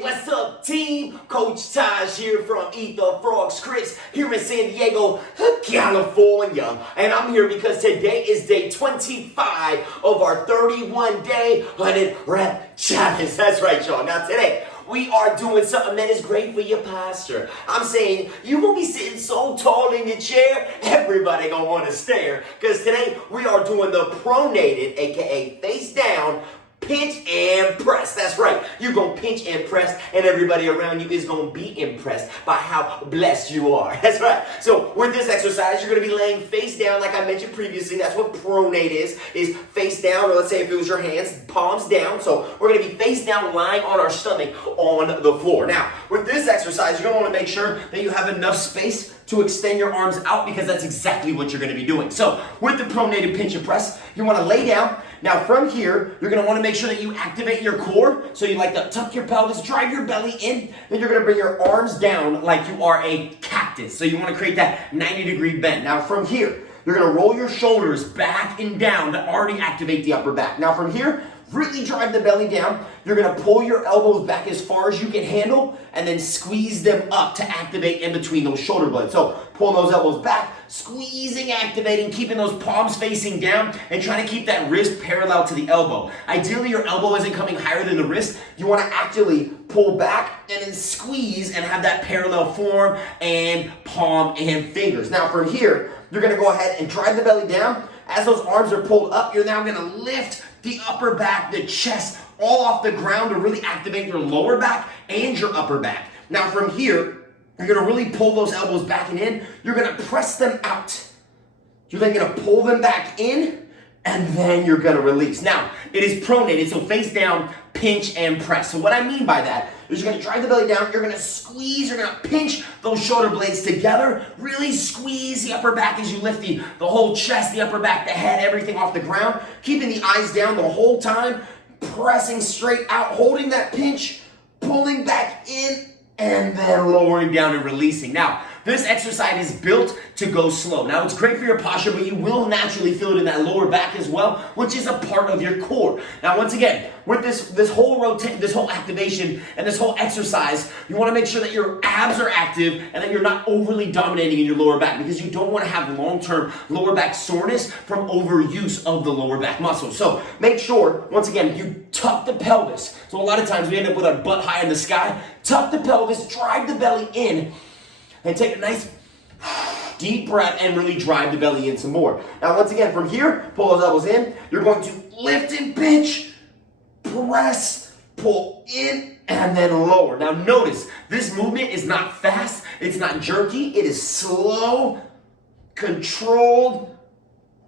What's up, team? Coach Taj here from ETFF Scripps here in San Diego, California. And I'm here because today is day 25 of our 31-day 100-rep challenge. That's right, y'all. Now today, we are doing something that is great for your posture. I'm saying you won't be sitting so tall in your chair, everybody gonna want to stare. Because today, we are doing the pronated, aka face down, pinch and press. That's right. You're going to pinch and press, and everybody around you is going to be impressed by how blessed you are. That's right. So with this exercise, you're going to be laying face down like I mentioned previously. That's what pronate is face down, or let's say if it was your hands, palms down. So we're going to be face down, lying on our stomach on the floor. Now, with this exercise, you're going to want to make sure that you have enough space to extend your arms out, because that's exactly what you're going to be doing. So with the pronated pinch and press, you want to lay down. Now from here, you're going to want to make sure that you activate your core. So you like to tuck your pelvis, drive your belly in, then you're going to bring your arms down like you are a cactus. So you want to create that 90-degree bend. Now from here, you're going to roll your shoulders back and down to already activate the upper back. Now from here, really drive the belly down. You're going to pull your elbows back as far as you can handle and then squeeze them up to activate in between those shoulder blades. So pulling those elbows back, squeezing, activating, keeping those palms facing down, and trying to keep that wrist parallel to the elbow. Ideally, your elbow isn't coming higher than the wrist. You want to actually pull back and then squeeze and have that parallel form and palm and fingers. Now from here, you're going to go ahead and drive the belly down. As those arms are pulled up, you're now going to lift the upper back, the chest, all off the ground to really activate your lower back and your upper back. Now from here, you're going to really pull those elbows back and in. You're going to press them out. You're then going to pull them back in, and then you're going to release. Now, it is pronated, so face down, pinch, and press. So what I mean by that is you're going to drive the belly down, you're going to squeeze, you're going to pinch those shoulder blades together, really squeeze the upper back as you lift the whole chest, the upper back, the head, everything off the ground, keeping the eyes down the whole time, pressing straight out, holding that pinch, pulling back in, and then lowering down and releasing. Now, this exercise is built to go slow. Now, it's great for your posture, but you will naturally feel it in that lower back as well, which is a part of your core. Now, once again, with this whole activation and this whole exercise, you want to make sure that your abs are active and that you're not overly dominating in your lower back, because you don't want to have long-term lower back soreness from overuse of the lower back muscle. So make sure, once again, you tuck the pelvis. So a lot of times we end up with our butt high in the sky. Tuck the pelvis, drive the belly in, and take a nice deep breath and really drive the belly in some more. Now, once again, from here, pull those elbows in. You're going to lift and pinch, press, pull in, and then lower. Now, notice, this movement is not fast. It's not jerky. It is slow, controlled,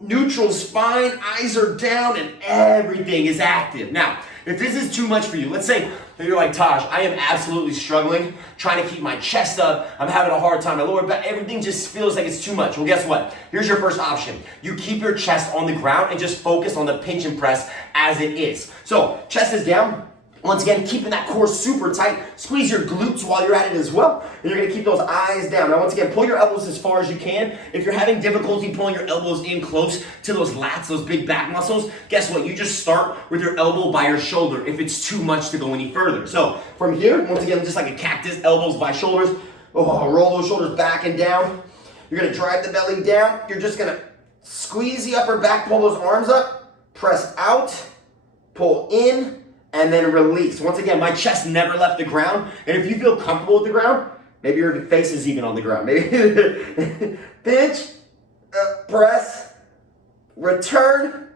neutral spine, eyes are down, and everything is active. Now, if this is too much for you, let's say that you're like, Taj, I am absolutely struggling, trying to keep my chest up, I'm having a hard time, my lower back, everything just feels like it's too much. Well, guess what? Here's your first option. You keep your chest on the ground and just focus on the pinch and press as it is. So, chest is down. Once again, keeping that core super tight. Squeeze your glutes while you're at it as well. And you're going to keep those eyes down. Now, once again, pull your elbows as far as you can. If you're having difficulty pulling your elbows in close to those lats, those big back muscles, guess what? You just start with your elbow by your shoulder if it's too much to go any further. So from here, once again, just like a cactus, elbows by shoulders. Roll those shoulders back and down. You're going to drive the belly down. You're just going to squeeze the upper back, pull those arms up, press out, pull in, and then release. Once again, my chest never left the ground. And if you feel comfortable with the ground, maybe your face is even on the ground. Maybe pinch, press, return,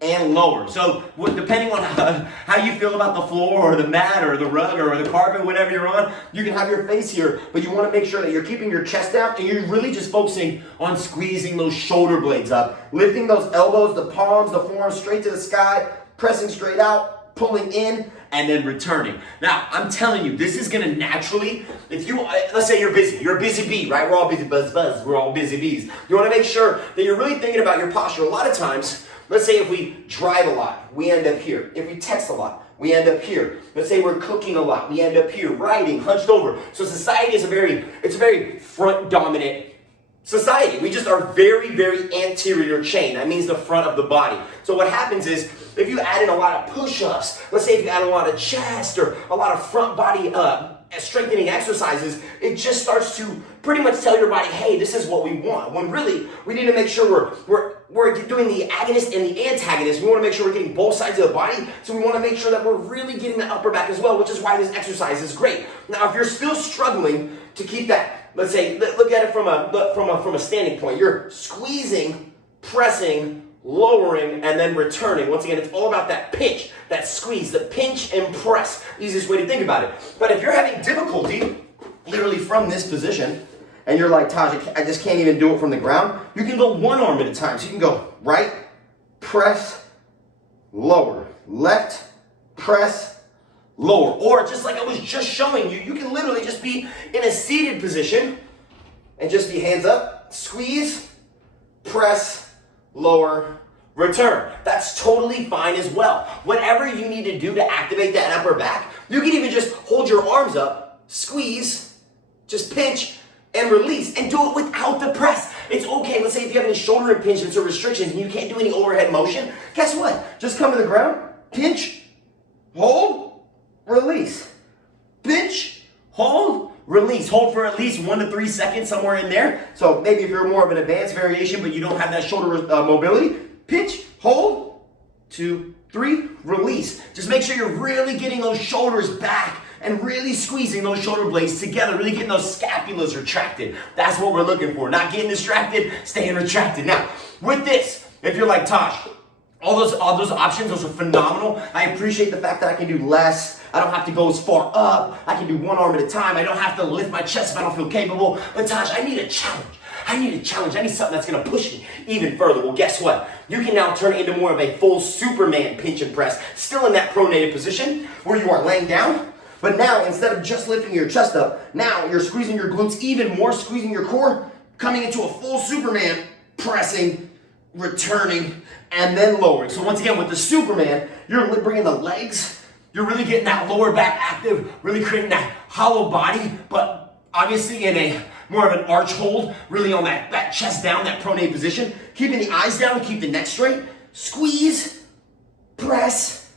and lower. So depending on how you feel about the floor or the mat or the rug or the carpet, whatever you're on, you can have your face here, but you want to make sure that you're keeping your chest down and you're really just focusing on squeezing those shoulder blades up, lifting those elbows, the palms, the forearms straight to the sky, pressing straight out, pulling in, and then returning. Now, I'm telling you, this is gonna naturally, if you, let's say you're a busy bee, right? We're all busy buzz, we're all busy bees. You wanna make sure that you're really thinking about your posture. A lot of times, let's say if we drive a lot, we end up here. If we text a lot, we end up here. Let's say we're cooking a lot, we end up here, riding, hunched over. So society is a very front dominant society. We just are very, very anterior chain. That means the front of the body. So what happens is, if you add in a lot of push-ups, let's say if you add a lot of chest or a lot of front body strengthening exercises, it just starts to pretty much tell your body, hey, this is what we want. When really, we need to make sure we're doing the agonist and the antagonist. We want to make sure we're getting both sides of the body. So we want to make sure that we're really getting the upper back as well, which is why this exercise is great. Now, if you're still struggling to keep that, let's say, look at it from a standing point. You're squeezing, pressing, lowering, and then returning. Once again, it's all about that pinch, that squeeze, the pinch and press. Easiest way to think about it. But if you're having difficulty, literally from this position, and you're like, Taj, I just can't even do it from the ground, you can go one arm at a time. So you can go right, press, lower, left, press, lower. Or just like I was just showing you, you can literally just be in a seated position and just be hands up, squeeze, press, lower, return. That's totally fine as well. Whatever you need to do to activate that upper back, you can even just hold your arms up, squeeze, just pinch, and release, and do it without the press. It's okay. Let's say if you have any shoulder impingements or restrictions and you can't do any overhead motion, guess what? Just come to the ground, pinch, hold, release. Pinch, hold, release. Hold for at least 1 to 3 seconds, somewhere in there. So maybe if you're more of an advanced variation, but you don't have that shoulder mobility, pinch, hold, 2, 3, release. Just make sure you're really getting those shoulders back and really squeezing those shoulder blades together, really getting those scapulas retracted. That's what we're looking for. Not getting distracted, staying retracted. Now, with this, if you're like, Taj, all those options, those are phenomenal. I appreciate the fact that I can do less. I don't have to go as far up. I can do one arm at a time. I don't have to lift my chest if I don't feel capable. But Taj, I need a challenge. I need a challenge. I need something that's going to push me even further. Well, guess what? You can now turn it into more of a full Superman pinch and press, still in that pronated position where you are laying down. But now, instead of just lifting your chest up, now you're squeezing your glutes even more, squeezing your core, coming into a full Superman, pressing, returning, and then lowering. So once again, with the Superman, you're bringing the legs, you're really getting that lower back active, really creating that hollow body, but obviously in a more of an arch hold, really on that chest down, that pronate position, keeping the eyes down, keep the neck straight, squeeze, press,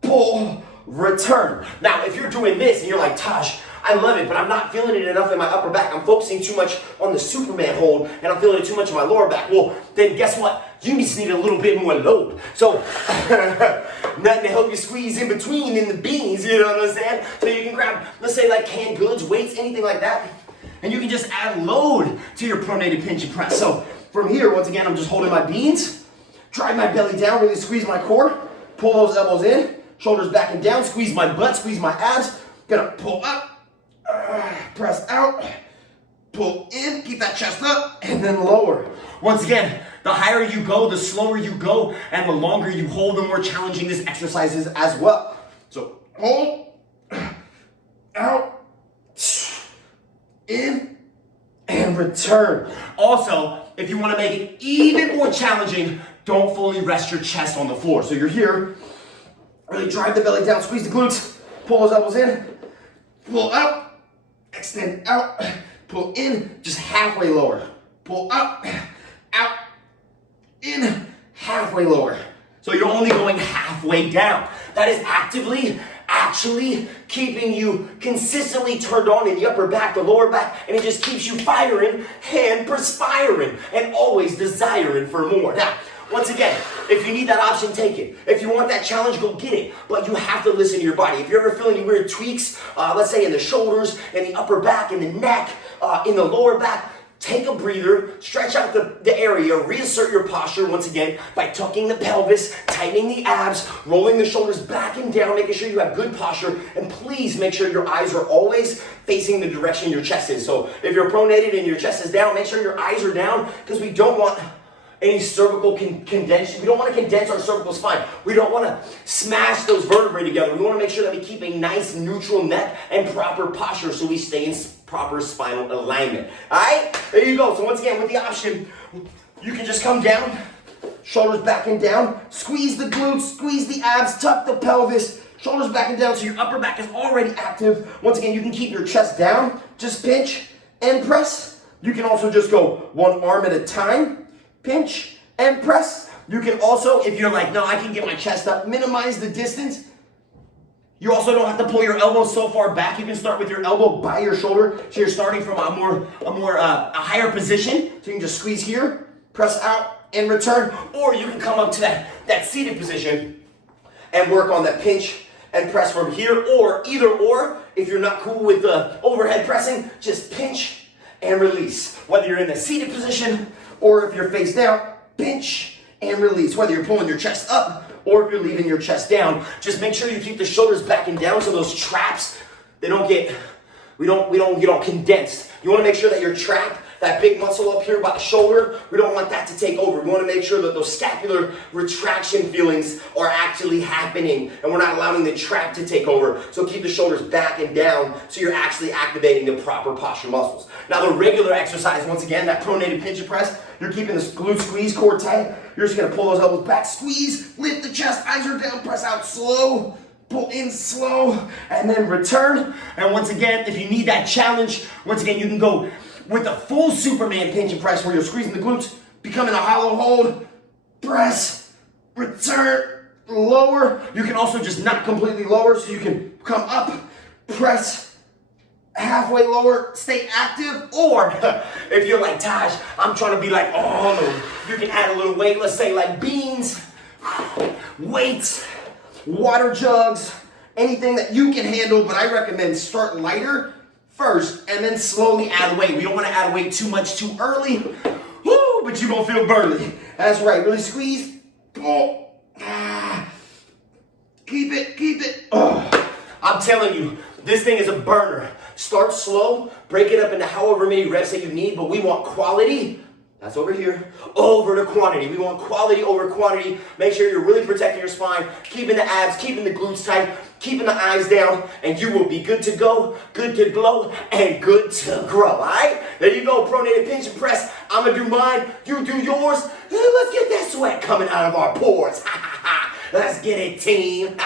pull, return. Now, if you're doing this and you're like, Taj, I love it, but I'm not feeling it enough in my upper back. I'm focusing too much on the Superman hold, and I'm feeling it too much in my lower back. Well, then guess what? You just need a little bit more load. So, nothing to help you squeeze in between in the beans, you know what I'm saying? So you can grab, let's say like canned goods, weights, anything like that, and you can just add load to your pronated pinch and press. So from here, once again, I'm just holding my beans, drive my belly down, really squeeze my core, pull those elbows in, shoulders back and down, squeeze my butt, squeeze my abs, gonna pull up, press out, pull in, keep that chest up, and then lower. Once again, the higher you go, the slower you go, and the longer you hold, the more challenging this exercise is as well. So hold, out, in, and return. Also, if you want to make it even more challenging, don't fully rest your chest on the floor. So you're here, really drive the belly down, squeeze the glutes, pull those elbows in, pull up, extend out, pull in, just halfway lower. Pull up, out, in, halfway lower. So you're only going halfway down. That is actually keeping you consistently turned on in the upper back, the lower back, and it just keeps you firing and perspiring and always desiring for more. Now, once again, if you need that option, take it. If you want that challenge, go get it. But you have to listen to your body. If you're ever feeling any weird tweaks, let's say in the shoulders, in the upper back, in the neck, in the lower back, take a breather, stretch out the area, reassert your posture once again by tucking the pelvis, tightening the abs, rolling the shoulders back and down, making sure you have good posture, and please make sure your eyes are always facing the direction your chest is. So if you're pronated and your chest is down, make sure your eyes are down, because we don't want any cervical condension. We don't want to condense our cervical spine. We don't want to smash those vertebrae together. We want to make sure that we keep a nice neutral neck and proper posture so we stay in proper spinal alignment. All right? There you go. So once again, with the option, you can just come down, shoulders back and down, squeeze the glutes, squeeze the abs, tuck the pelvis, shoulders back and down so your upper back is already active. Once again, you can keep your chest down, just pinch and press. You can also just go one arm at a time, pinch and press. You can also, if you're like, no, I can get my chest up, minimize the distance. You also don't have to pull your elbow so far back. You can start with your elbow by your shoulder. So you're starting from a higher position. So you can just squeeze here, press out, and return. Or you can come up to that seated position and work on that pinch and press from here. Or either or, if you're not cool with the overhead pressing, just pinch and release. Whether you're in the seated position or if you're face down, pinch and release. Whether you're pulling your chest up or if you're leaving your chest down, just make sure you keep the shoulders back and down so those traps, we don't get all condensed. You want to make sure that your trap, that big muscle up here by the shoulder, we don't want that to take over. We want to make sure that those scapular retraction feelings are actually happening and we're not allowing the trap to take over. So keep the shoulders back and down so you're actually activating the proper posture muscles. Now the regular exercise, once again, that pronated pinch and press, you're keeping the glute squeeze, core tight. You're just going to pull those elbows back, squeeze, lift the chest, eyes are down, press out slow. Pull in slow, and then return. And once again, if you need that challenge, once again, you can go with the full Superman pinch and press where you're squeezing the glutes, becoming a hollow hold, press, return, lower. You can also just not completely lower, so you can come up, press, halfway lower, stay active. Or if you're like, Taj, I'm trying to be like, oh no, you can add a little weight. Let's say like beans, weights, water jugs, anything that you can handle, but I recommend start lighter first and then slowly add weight. We don't want to add weight too much too early. Woo, but you're going to feel burly. That's right. Really squeeze. Pull. Keep it. Oh. I'm telling you, this thing is a burner. Start slow. Break it up into however many reps that you need, but we want quality. That's over here, over the quantity. We want quality over quantity. Make sure you're really protecting your spine, keeping the abs, keeping the glutes tight, keeping the eyes down, and you will be good to go, good to glow, and good to grow, all right? There you go, pronated pinch and press. I'm going to do mine, you do yours. Let's get that sweat coming out of our pores. Let's get it, team.